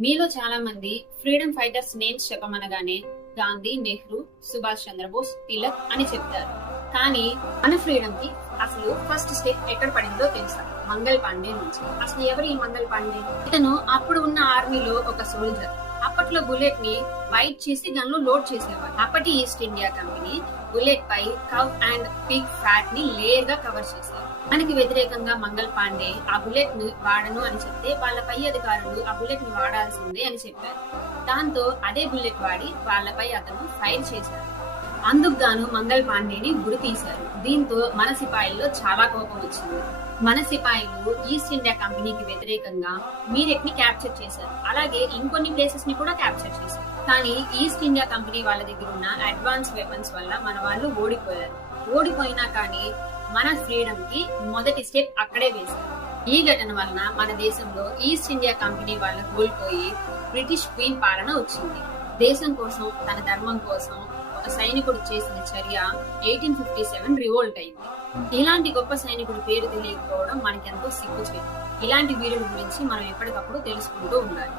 మీలో చాలా మంది ఫ్రీడమ్ ఫైటర్స్ నేమ్స్ చెప్పమనగానే గాంధీ, నెహ్రూ, సుభాష్ చంద్రబోస్, తిలక్ అని చెప్తారు. కానీ మన ఫ్రీడమ్ కి అసలు ఫస్ట్ స్టెప్ ఎక్కడ పడిందో తెలుసా? మంగల్ పాండే నుంచి. అసలు ఎవరు ఈ మంగల్ పాండే? ఇతను అప్పుడు ఉన్న ఆర్మీలో ఒక సోల్జర్. అప్పట్లో బుల్లెట్ ని వైట్ చేసి గన్ లో లోడ్ చేసేవారు. అప్పటి ఈస్ట్ ఇండియా కంపెనీ బుల్లెట్ పై కవ్ అండ్ పిగ్ ఫ్యాట్ ని లేయర్ గా కవర్ చేశారు. మనకి వ్యతిరేకంగా మంగల్ పాండే ఆ బుల్లెట్ ని వాడను అని చెప్తే వాళ్ళ పై అధికారులు ఆ బుల్లెట్ ని వాడాల్సిందే అని చెప్పారు. దాంతో అదే బుల్లెట్ వాడి వాళ్ళపై అతను ఫైర్ చేశారు. అందుకు గాను మంగల్ పాండేని గురి తీశారు. దీంతో మన సిపాయిల్లో చాలా కోపం వచ్చింది. మన సిపాయిలు ఈస్ట్ ఇండియా కంపెనీకి వ్యతిరేకంగా మీరెట్ ని క్యాప్చర్ చేశారు. అలాగే ఇంకొన్ని ప్లేసెస్ ని కూడా క్యాప్చర్ చేశారు. కానీ ఈస్ట్ ఇండియా కంపెనీ వాళ్ళ దగ్గర ఉన్న అడ్వాన్స్ వెపన్స్ వల్ల మన వాళ్ళు ఓడిపోయారు. ఓడిపోయినా కానీ మన ఫ్రీడమ్ కి మొదటి స్టెప్ అక్కడే వేశారు. ఈ ఘటన వలన మన దేశంలో ఈస్ట్ ఇండియా కంపెనీ వాళ్ళు కోల్పోయి బ్రిటిష్ క్వీన్ పాలన వచ్చింది. దేశం కోసం, తన ధర్మం కోసం ఒక సైనికుడు చేసిన చర్య 1857 రివోల్ట్ అయింది. ఇలాంటి గొప్ప సైనికుడి పేరు తెలియకపోవడం మనకెంతో సిగ్గుచేటు. ఇలాంటి వీరుల గురించి మనం ఎప్పటికప్పుడు తెలుసుకుంటూ ఉండాలి.